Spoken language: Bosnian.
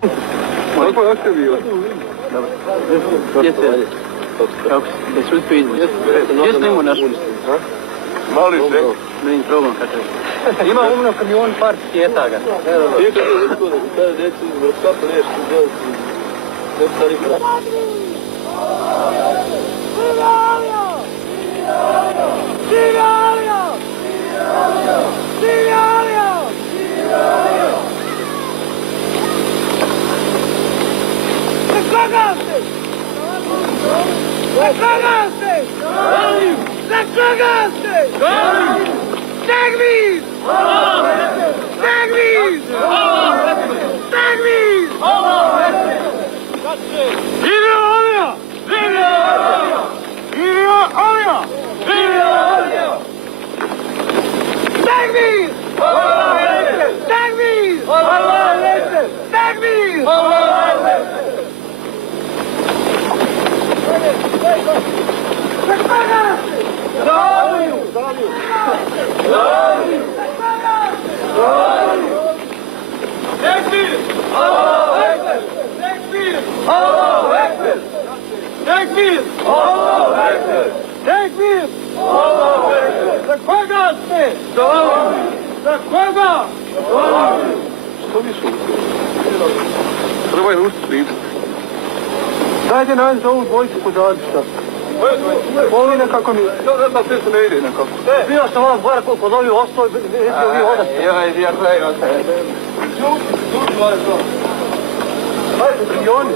Kako je ošte bilo? Gdje se? Kako se? Gdje su uspjeli? Gdje ste imao našu? Mali se. Da im probam kakav. Ima umno kamion par skjetaga. Sjeta je uskoro, kada djecu vrstapa nešto delati. Ne stari kraj. Što mi su? Treba je uspjeti. Dajte nam za ovu dvojcu pozadišta. Ovo nekako mi... Da sve se ne ide nekako. Bio sam vam bar kod ovih ostoj, nećemo vi hodati. Ja gledam se. Ajde, prioni.